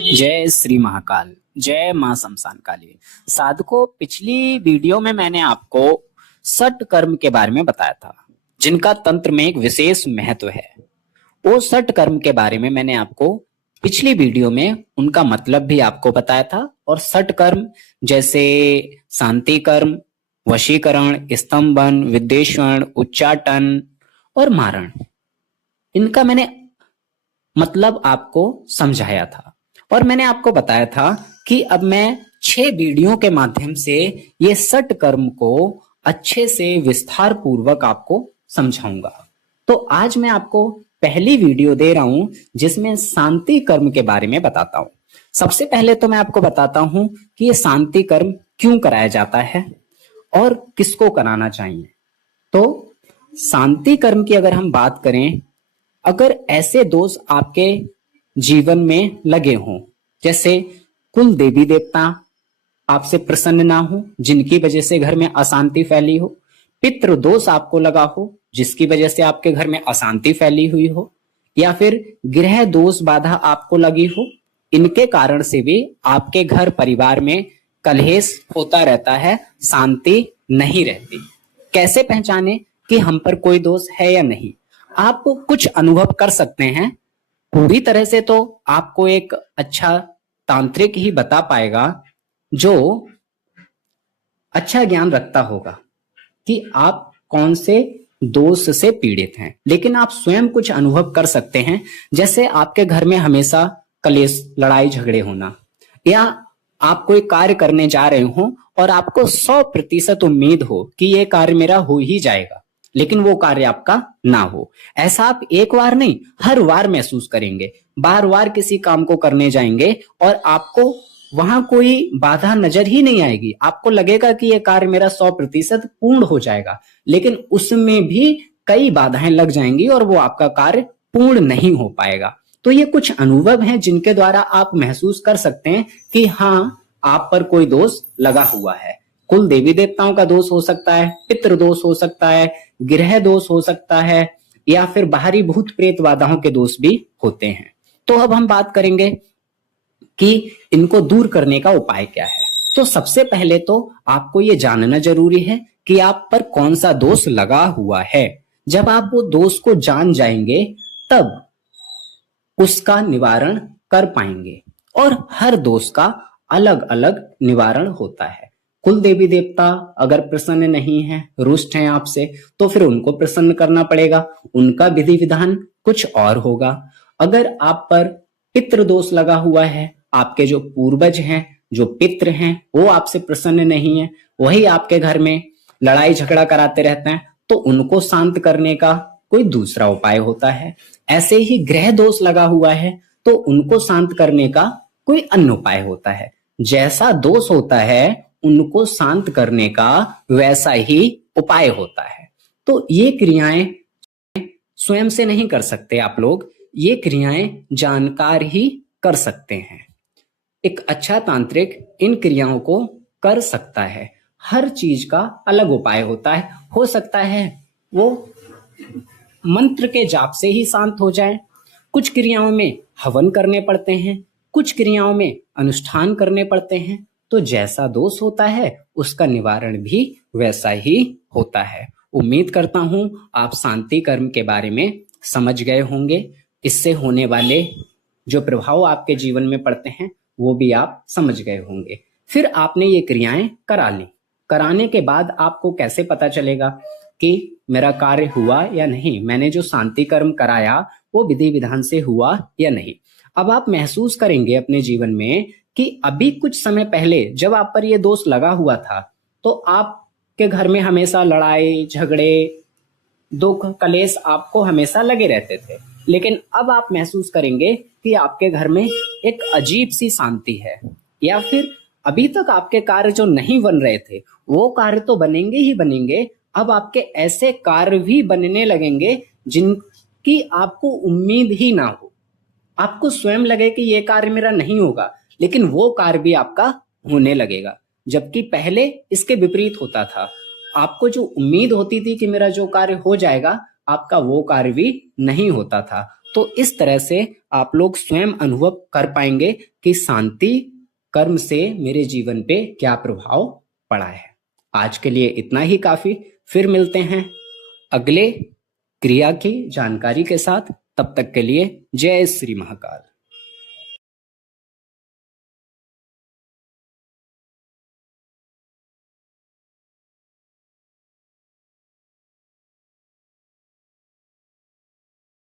जय श्री महाकाल, जय मां शमशान काली। साधकों, पिछली वीडियो में मैंने आपको सट कर्म के बारे में बताया था, जिनका तंत्र में एक विशेष महत्व है। वो सट कर्म के बारे में मैंने आपको पिछली वीडियो में उनका मतलब भी आपको बताया था। और सट कर्म जैसे शांति कर्म, वशीकरण, स्तंभन, विद्वेषण, उच्चाटन और मारण, इनका मैंने मतलब आपको समझाया था। और मैंने आपको बताया था कि अब मैं 6 वीडियो के माध्यम से ये सट कर्म को अच्छे से विस्तार पूर्वक आपको समझाऊंगा। तो आज मैं आपको पहली वीडियो दे रहा हूं जिसमें शांति कर्म के बारे में बताता हूं। सबसे पहले तो मैं आपको बताता हूं कि ये शांति कर्म क्यों कराया जाता है और किसको कराना चाहिए। तो शांति कर्म की अगर हम बात करें, अगर ऐसे दोष आपके जीवन में लगे हों, जैसे कुल देवी देवता आपसे प्रसन्न ना हो, जिनकी वजह से घर में अशांति फैली हो, पितृ दोष आपको लगा हो, जिसकी वजह से आपके घर में अशांति फैली हुई हो, या फिर गृह दोष बाधा आपको लगी हो, इनके कारण से भी आपके घर परिवार में कलेश होता रहता है, शांति नहीं रहती। कैसे पहचाने कि हम पर कोई दोष है या नहीं? आप कुछ अनुभव कर सकते हैं। पूरी तरह से तो आपको एक अच्छा तांत्रिक ही बता पाएगा जो अच्छा ज्ञान रखता होगा कि आप कौन से दोष से पीड़ित हैं। लेकिन आप स्वयं कुछ अनुभव कर सकते हैं, जैसे आपके घर में हमेशा कलेश, लड़ाई झगड़े होना, या आप कोई कार्य करने जा रहे हो और आपको 100% उम्मीद हो कि ये कार्य मेरा हो ही जाएगा, लेकिन वो कार्य आपका ना हो। ऐसा आप एक बार नहीं, हर बार महसूस करेंगे। बार बार किसी काम को करने जाएंगे और आपको वहां कोई बाधा नजर ही नहीं आएगी। आपको लगेगा कि ये कार्य मेरा 100% पूर्ण हो जाएगा, लेकिन उसमें भी कई बाधाएं लग जाएंगी और वो आपका कार्य पूर्ण नहीं हो पाएगा। तो ये कुछ अनुभव हैं जिनके द्वारा आप महसूस कर सकते हैं कि हाँ, आप पर कोई दोष लगा हुआ है। कुल देवी देवताओं का दोष हो सकता है, पितृ दोष हो सकता है, गृह दोष हो सकता है, या फिर बाहरी भूत प्रेत बाधाओं के दोष भी होते हैं। तो अब हम बात करेंगे कि इनको दूर करने का उपाय क्या है। तो सबसे पहले तो आपको ये जानना जरूरी है कि आप पर कौन सा दोष लगा हुआ है। जब आप वो दोष को जान जाएंगे, तब उसका निवारण कर पाएंगे। और हर दोष का अलग अलग निवारण होता है। कुल देवी देवता अगर प्रसन्न नहीं है, रुष्ट हैं आपसे, तो फिर उनको प्रसन्न करना पड़ेगा। उनका विधि विधान कुछ और होगा। अगर आप पर पितृ दोष लगा हुआ है, आपके जो पूर्वज हैं, जो पितृ हैं, वो आपसे प्रसन्न नहीं है, वही आपके घर में लड़ाई झगड़ा कराते रहते हैं, तो उनको शांत करने का कोई दूसरा उपाय होता है। ऐसे ही ग्रह दोष लगा हुआ है, तो उनको शांत करने का कोई अन्य उपाय होता है। जैसा दोष होता है, उनको शांत करने का वैसा ही उपाय होता है। तो ये क्रियाएं स्वयं से नहीं कर सकते आप लोग, ये क्रियाएं जानकार ही कर सकते हैं। एक अच्छा तांत्रिक इन क्रियाओं को कर सकता है। हर चीज का अलग उपाय होता है। हो सकता है वो मंत्र के जाप से ही शांत हो जाए। कुछ क्रियाओं में हवन करने पड़ते हैं, कुछ क्रियाओं में अनुष्ठान करने पड़ते हैं। तो जैसा दोष होता है, उसका निवारण भी वैसा ही होता है। उम्मीद करता हूं आप शांति कर्म के बारे में समझ गए होंगे। इससे होने वाले जो प्रभाव आपके जीवन में पड़ते हैं, वो भी आप समझ गए होंगे। फिर आपने ये क्रियाएं करा ली। कराने के बाद आपको कैसे पता चलेगा कि मेरा कार्य हुआ या नहीं, मैंने जो शांति कर्म कराया वो विधि विधान से हुआ या नहीं? अब आप महसूस करेंगे अपने जीवन में कि अभी कुछ समय पहले जब आप पर ये दोष लगा हुआ था, तो आपके घर में हमेशा लड़ाई झगड़े, दुख, कलेश आपको हमेशा लगे रहते थे। लेकिन अब आप महसूस करेंगे कि आपके घर में एक अजीब सी शांति है। या फिर अभी तक आपके कार्य जो नहीं बन रहे थे, वो कार्य तो बनेंगे ही बनेंगे। अब आपके ऐसे कार्य भी बनने लगेंगे जिनकी आपको उम्मीद ही ना हो। आपको स्वयं लगे कि ये कार्य मेरा नहीं होगा, लेकिन वो कार्य भी आपका होने लगेगा। जबकि पहले इसके विपरीत होता था। आपको जो उम्मीद होती थी कि मेरा जो कार्य हो जाएगा, आपका वो कार्य भी नहीं होता था। तो इस तरह से आप लोग स्वयं अनुभव कर पाएंगे कि शांति कर्म से मेरे जीवन पे क्या प्रभाव पड़ा है। आज के लिए इतना ही काफी। फिर मिलते हैं अगले क्रिया की जानकारी के साथ। तब तक के लिए जय श्री महाकाल।